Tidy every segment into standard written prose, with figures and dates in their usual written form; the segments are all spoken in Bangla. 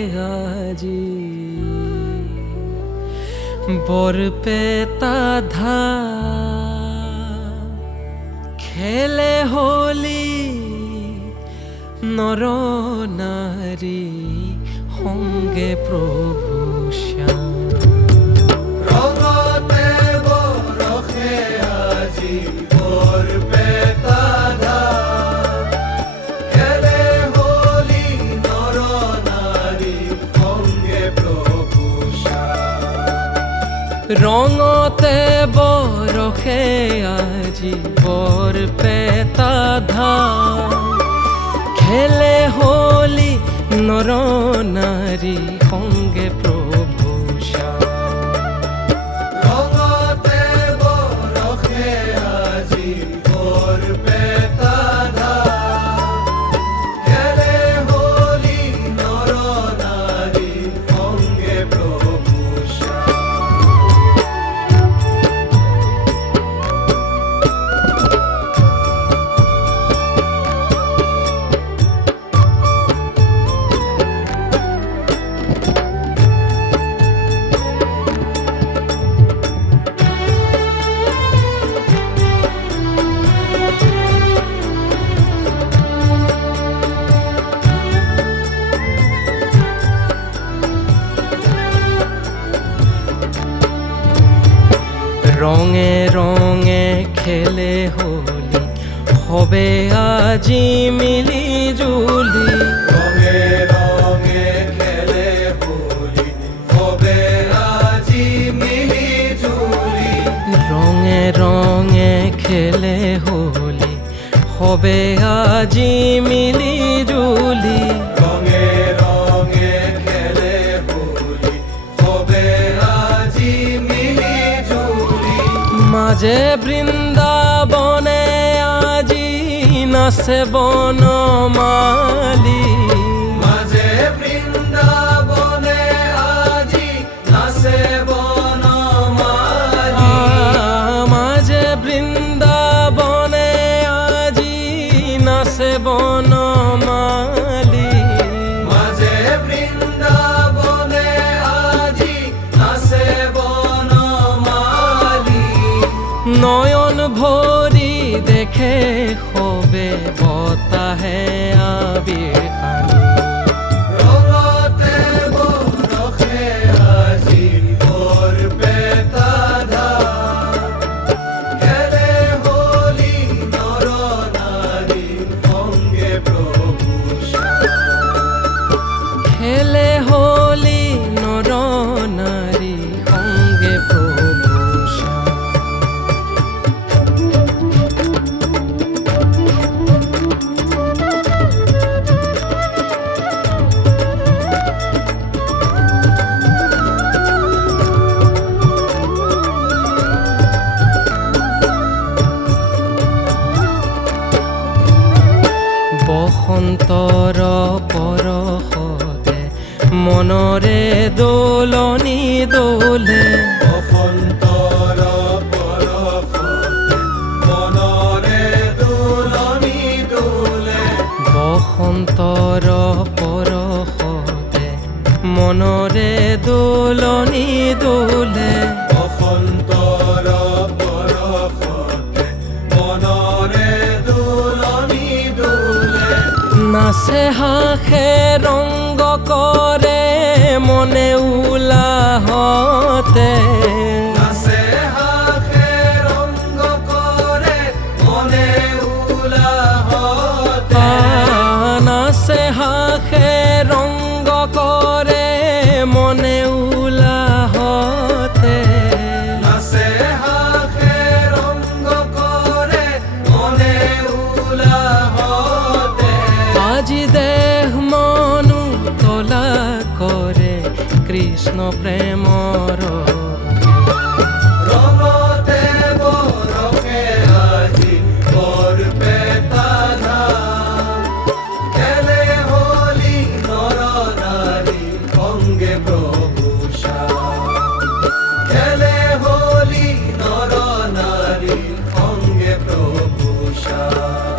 আজি বৰপেটা ধা খেলে হোলী নৰ নাৰী সংগে প্ৰভু শ্যাম ৰঙতে বৰষে আজি বৰপেটা ধা খেলে হোলী নৰ নাৰী সংগে প্ৰভু শ্যাম ৰঙতে বৰষে আজি বৰপেটা ধা খেলে হোলী নৰ নাৰী সংগে প্ৰভু শ্যাম ৰঙতে বৰষে আজি বৰপেটা ধা খেলে হোলী নৰ নাৰী সংগে প্ৰভু শ্যাম রঙে রঙে খেলে হোলি হবে আজি মিলি জুলি রঙে রঙে খেলে হোলি হবে আজি মিলি জুলি রঙে রঙে খেলে হোলি হবে আজি মিলি জুলি রঙে রঙে খেলে হোলি হবে আজি মিলি জুলি মাঝে বৃন্দাবনে আজি নাচে বনমালী মাঝে বৃন্দাবনে আজি নাচে বনমালী মাঝে বৃন্দাবনে আজি নাচে বনমালী মাঝে বৃন্দাবনে আজি নাচে বনমালী নয়ন ভরি দেখে হবে বতাহে আবির হানি রঙতে বৰষে আজি বৰপেটা ধা খেলে হোলী নৰ নাৰী সংগে প্ৰভু শ্যাম খেলে হোলি নৰ নাৰী সংগে প্ৰভু শ্যাম বসন্তৰ পৰশতে মনৰে দোলনি দোলে বসন্তৰ পৰশতে মনৰে দোলনি দোলে বসন্তৰ পৰশতে মনৰে দোলনি দোলে বসন্তৰ পৰশতে মনৰে দোলনি দোলে নাচে হাসে ৰংগ কৰে মনে উলাহতে নাচে হাসে ৰংগ কৰে মনে উলাহতে নাচে হাসে ৰংগ কৰে মনে উলাহতে নাচে হাসে ৰংগ কৰে মনে উলাহতে আজি দেহ মনু তোলা কৰে কৃষ্ণ প্ৰেমৰ ৰঙতে বৰষে আজি বৰপেটা ধা খেলে হোলী নৰ নাৰী সংগে প্ৰভু শ্যাম খেলে হোলী নৰ নাৰী সংগে প্ৰভু শ্যাম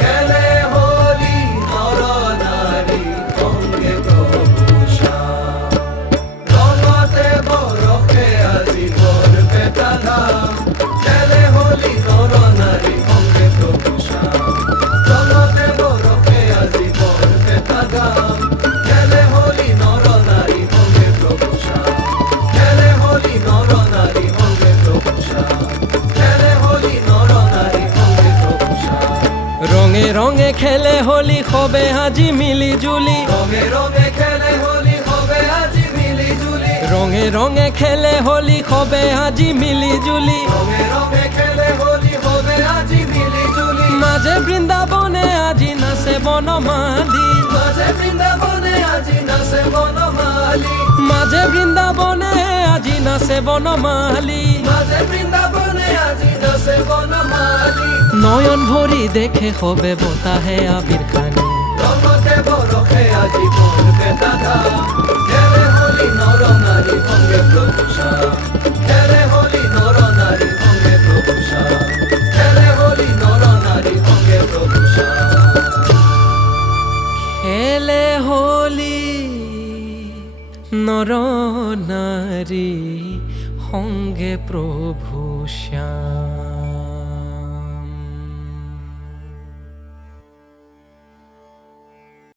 খেলে হোলী নৰ নাৰী সংগে প্ৰভু খেলে হোলি হবে আজি মিলি জুলি রঙে রঙে খেলে হোলি হবে আজি মিলি জুলি রঙে রঙে খেলে হোলি হবে আজি মিলি জুলি রঙে রঙে খেলে হোলি হবে আজি মিলি জুলি মাঝে বৃন্দাবনে আজি নাচে বনমালী মাঝে বৃন্দাবনে আজি নাচে বনমালী মাঝে বৃন্দাবনে আজি নাচে বনমালী মাঝে বৃন্দাবনে আজি নাচে বনমালী নয়ন ভরি দেখে হবে বতাহে আবির খানি রঙতে বরখে আজি পড়বে দাদা খেলে হোলি নর নারী অঙ্গে প্রভুষা খেলে হোলি নর নারী অঙ্গে প্রভুষা খেলে হোলি নর নারী অঙ্গে প্রভুষা খেলে হোলি নর নারী সঙ্গে প্রভু শ্যাম।